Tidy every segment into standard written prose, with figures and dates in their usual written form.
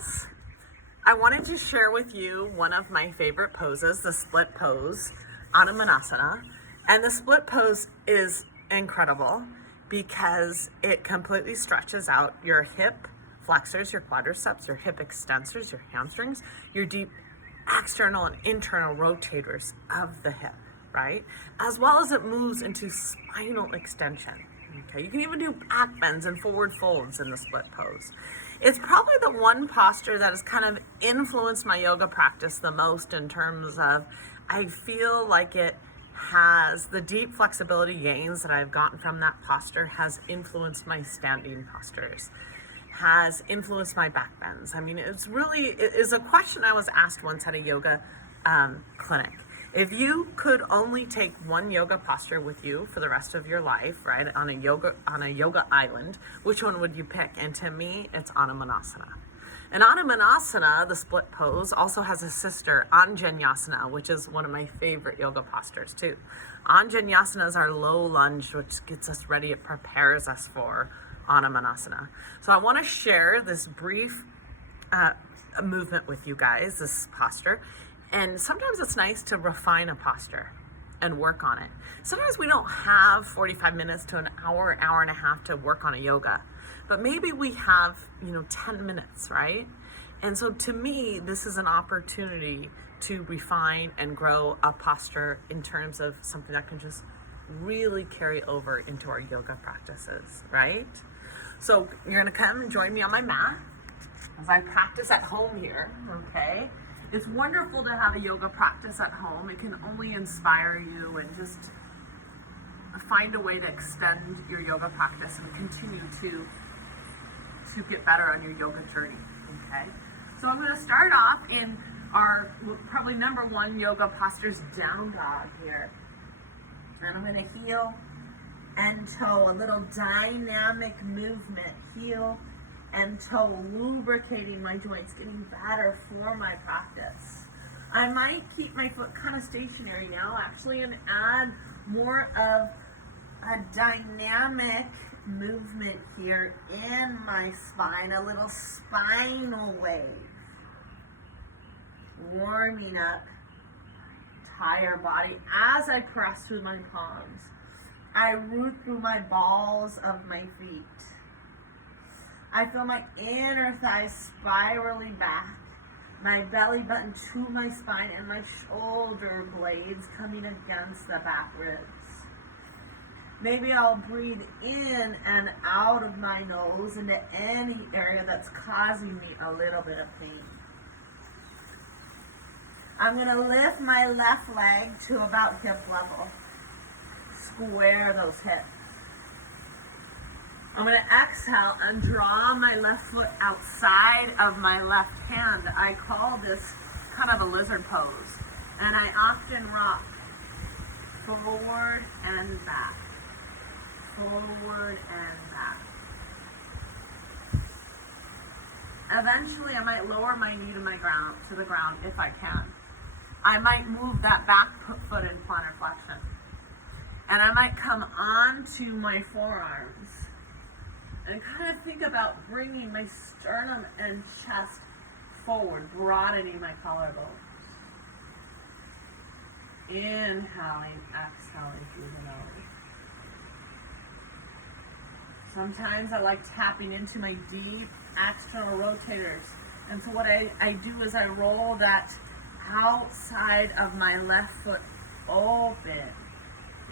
class, I wanted to share with you one of my favorite poses, the split pose, Hanumanasana. And the split pose is incredible because it completely stretches out your hip flexors, your quadriceps, your hip extensors, your hamstrings, your deep external and internal rotators of the hip, right? As well as it moves into spinal extension. Okay, you can even do back bends and forward folds in the split pose. It's probably the one posture that has kind of influenced my yoga practice the most in terms of I feel like it has the deep flexibility gains that I've gotten from that posture has influenced my standing postures, has influenced my back bends. I mean, it is a question I was asked once at a yoga clinic. If you could only take one yoga posture with you for the rest of your life, right, on a yoga island, which one would you pick? And to me, it's Hanumanasana. And Hanumanasana, the split pose, also has a sister, Anjaneyasana, which is one of my favorite yoga postures too. Anjaneyasana is our low lunge, which gets us ready. It prepares us for Hanumanasana. So I want to share this brief movement with you guys, this posture. And sometimes it's nice to refine a posture and work on it. Sometimes we don't have 45 minutes to an hour and a half to work on a yoga, but maybe we have, 10 minutes, right? And so to me, this is an opportunity to refine and grow a posture in terms of something that can just really carry over into our yoga practices, right? So you're gonna come and join me on my mat as I practice at home here, okay? It's wonderful to have a yoga practice at home. It can only inspire you and just find a way to extend your yoga practice and continue to get better on your yoga journey, okay? So I'm gonna start off in our probably number one yoga posture's down dog here. And I'm gonna heel and toe, a little dynamic movement, heel and toe, lubricating my joints, getting better for my practice. I might keep my foot kind of stationary now, actually, and add more of a dynamic movement here in my spine, a little spinal wave. Warming up entire body as I press through my palms. I root through my balls of my feet. I feel my inner thighs spiraling back, my belly button to my spine, and my shoulder blades coming against the back ribs. Maybe I'll breathe in and out of my nose into any area that's causing me a little bit of pain. I'm going to lift my left leg to about hip level. Square those hips. I'm going to exhale and draw my left foot outside of my left hand. I call this kind of a lizard pose. And I often rock forward and back. Forward and back. Eventually, I might lower my knee to the ground if I can. I might move that back foot in plantar flexion. And I might come onto my forearms and kind of think about bringing my sternum and chest forward, broadening my collarbones. Inhaling, exhaling through the nose. Sometimes I like tapping into my deep external rotators. And so what I do is I roll that outside of my left foot open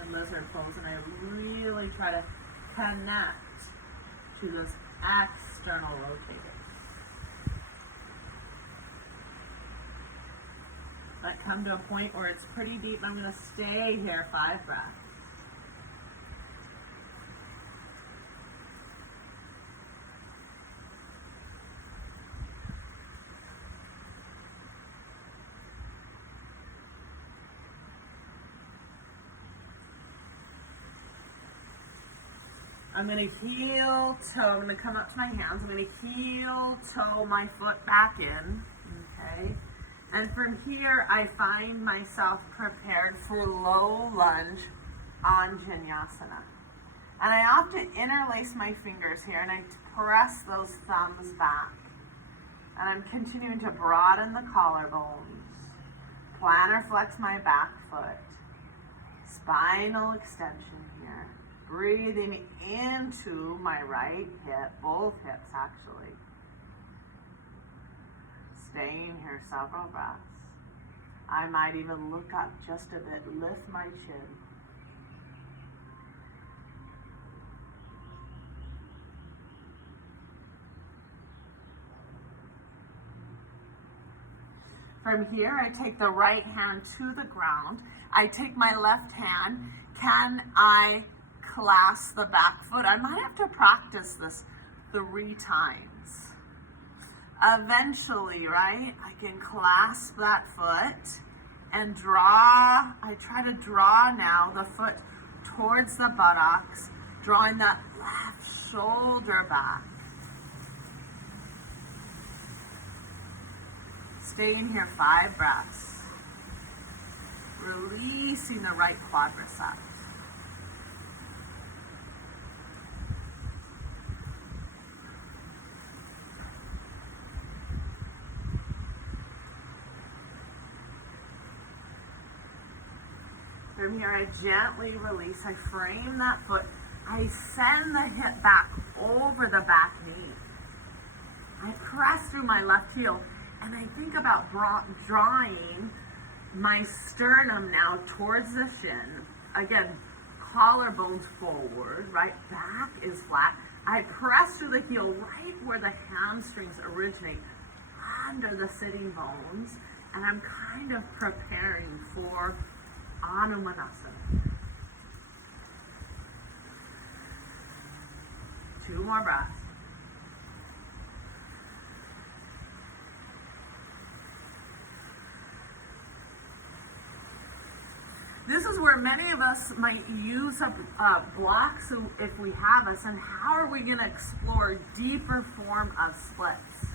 in lizard pose, and I really try to connect to those external rotators. But come to a point where it's pretty deep. I'm going to stay here 5 breaths. I'm going to heel toe. I'm going to come up to my hands. I'm going to heel toe my foot back in. Okay. And from here, I find myself prepared for low lunge Anjaneyasana. And I often interlace my fingers here and I press those thumbs back. And I'm continuing to broaden the collarbones. Plantar flex my back foot. Spinal extension here. Breathing into my right hip, both hips actually. Staying here several breaths. I might even look up just a bit, lift my chin. From here, I take the right hand to the ground. I take my left hand. Can I clasp the back foot? I might have to practice this 3 times. Eventually, right, I can clasp that foot and draw. I try to draw now the foot towards the buttocks, drawing that left shoulder back. Staying here 5 breaths. Releasing the right quadricep. From here, I gently release. I frame that foot. I send the hip back over the back knee. I press through my left heel. And I think about drawing my sternum now towards the shin. Again, collarbones forward, right? Back is flat. I press through the heel right where the hamstrings originate, under the sitting bones. And I'm kind of preparing for Hanumanasana. 2 more breaths. This is where many of us might use blocks if we have us, and how are we going to explore deeper form of splits?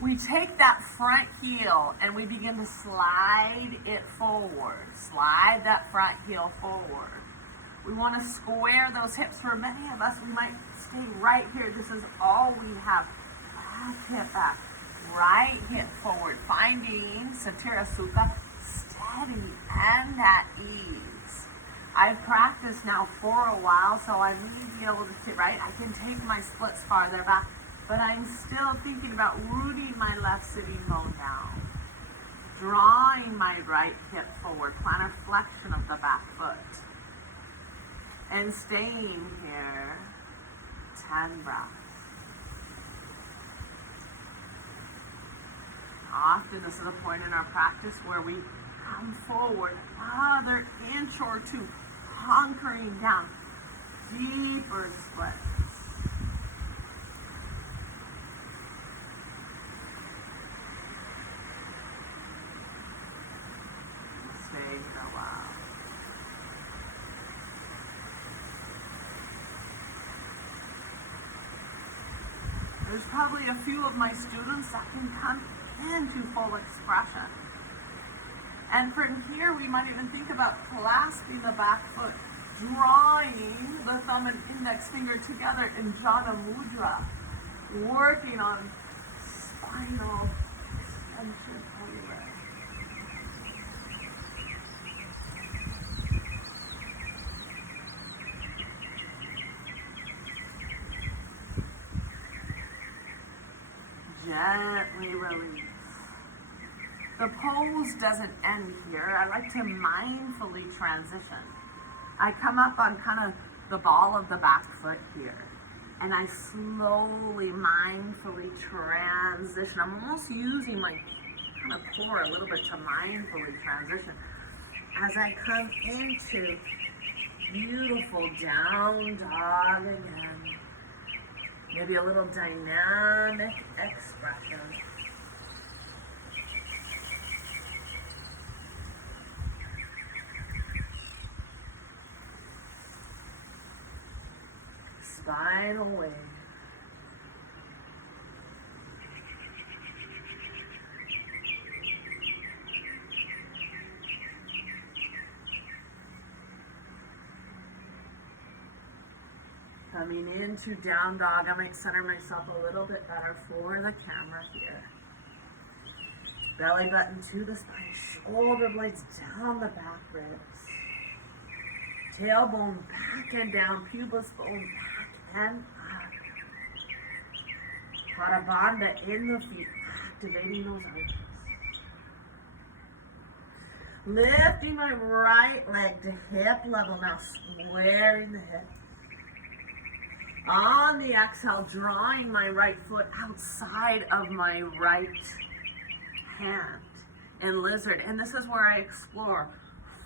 We take that front heel and we begin to slide it forward. Slide that front heel forward. We want to square those hips. For many of us, we might stay right here. This is all we have. Left hip back, right hip forward. Finding Satira Sukha. Steady and at ease. I've practiced now for a while, so I may be able to sit right. I can take my splits farther back, but I'm still thinking about rooting my left sitting bone down. Drawing my right hip forward, plantar flexion of the back foot. And staying here 10 breaths. Often this is a point in our practice where we come forward another inch or 2, hunkering down, deeper splits. Stay here a while. There's probably a few of my students that can come into full expression. And from here, we might even think about clasping the back foot, drawing the thumb and index finger together in Jana Mudra, working on spinal extension everywhere. Gently release. The pose doesn't end here. I like to mindfully transition. I come up on kind of the ball of the back foot here, and I slowly, mindfully transition. I'm almost using my kind of core a little bit to mindfully transition as I come into beautiful down dog again. Maybe a little dynamic expression. Spinal wave. Coming into down dog. I might center myself a little bit better for the camera here. Belly button to the spine, shoulder blades down the back ribs. Tailbone back and down, pubis bone back and up. Prabandha in the feet, activating those arches. Lifting my right leg to hip level, now squaring the hip. On the exhale, drawing my right foot outside of my right hand in lizard. And this is where I explore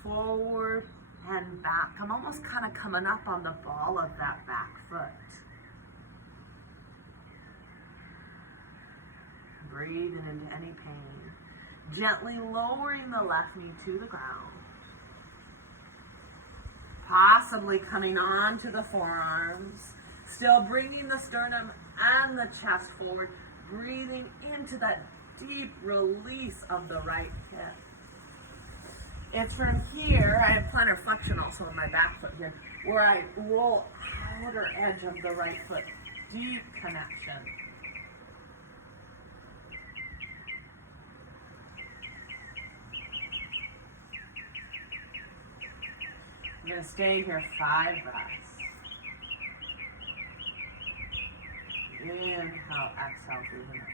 forward and back. I'm almost kind of coming up on the ball of that back foot. Breathing into any pain. Gently lowering the left knee to the ground. Possibly coming onto the forearms. Still bringing the sternum and the chest forward. Breathing into that deep release of the right hip. It's from here, I have plantar flexion also in my back foot here, where I roll outer edge of the right foot. Deep connection. I'm going to stay here 5 breaths. Inhale, exhale through the nose.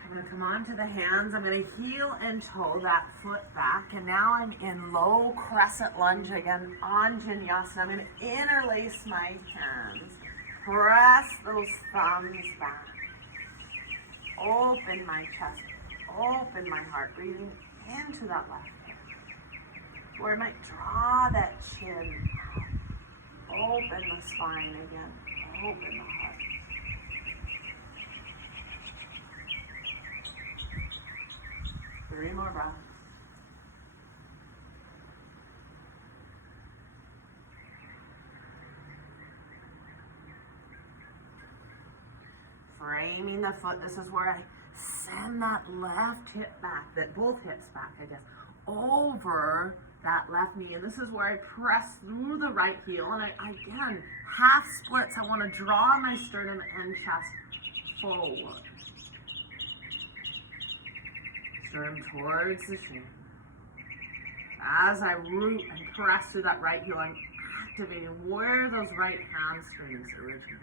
I'm going to come onto the hands. I'm going to heel and toe that foot back. And now I'm in low crescent lunge again on Vinyasa. I'm going to interlace my hands. Press those thumbs back. Open my chest. Open my heart. Breathing into that left hip. Where I might draw that chin out. Open the spine again. Open the heart. Three more breaths. Framing the foot. This is where I send that left hip back, that both hips back, I guess, over that left knee. And this is where I press through the right heel. And I again, half splits. I want to draw my sternum and chest forward. Sternum towards the shin. As I root and press through that right heel, I'm activating where those right hamstrings originate.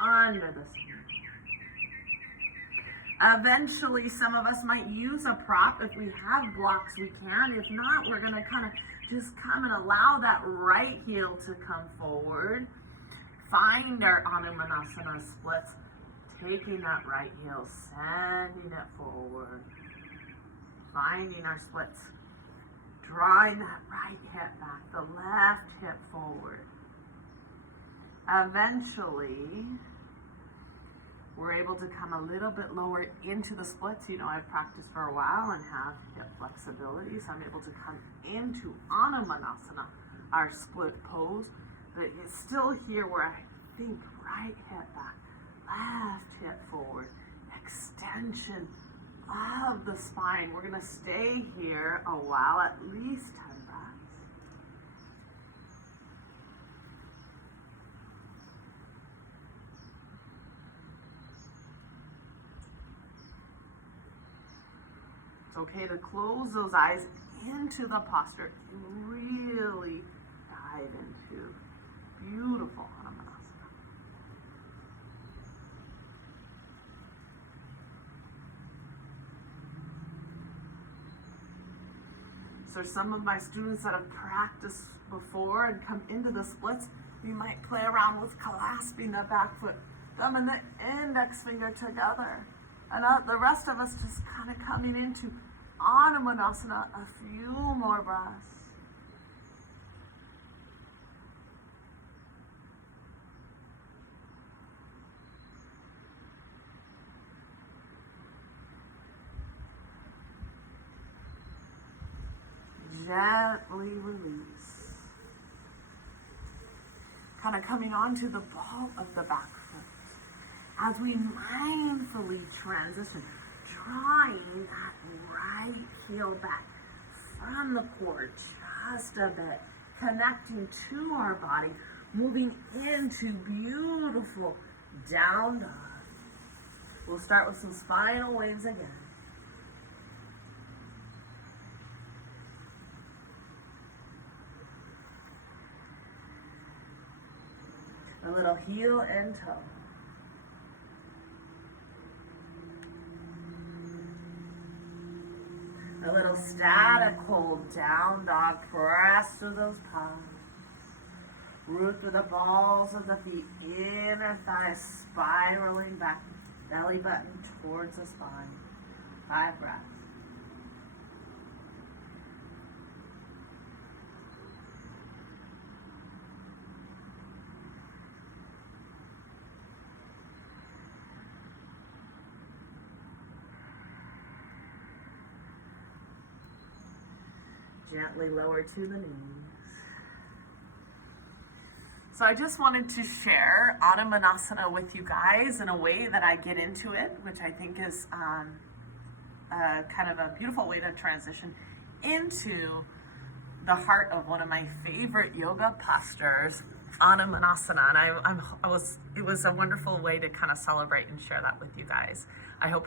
Under the skin. Eventually, some of us might use a prop. If we have blocks, we can. If not, we're going to kind of just come and allow that right heel to come forward. Find our Hanumanasana splits. Taking that right heel, sending it forward. Finding our splits. Drawing that right hip back, the left hip forward. Eventually, we're able to come a little bit lower into the splits. You know, I've practiced for a while and have hip flexibility, so I'm able to come into Hanumanasana, our split pose, but it's still here where I think right hip back, left hip forward, extension of the spine. We're going to stay here a while, at least 10 breaths. Okay, to close those eyes into the posture and really dive into beautiful Hanumanasana. So some of my students that have practiced before and come into the splits, we might play around with clasping the back foot, thumb and the index finger together. And the rest of us just kind of coming into Hanumanasana, a few more breaths. Gently release. kind of coming onto the ball of the back foot. As we mindfully transition, drawing that right heel back from the core just a bit, connecting to our body, moving into beautiful down dog. We'll start with some spinal waves again. A little heel and toe. A little static hold, down dog, press through those palms. Root through the balls of the feet, inner thighs spiraling back, belly button towards the spine. 5 breaths. Gently lower to the knees. So I just wanted to share Hanumanasana with you guys in a way that I get into it, which I think is kind of a beautiful way to transition into the heart of one of my favorite yoga postures, Hanumanasana. And it was a wonderful way to kind of celebrate and share that with you guys. I hope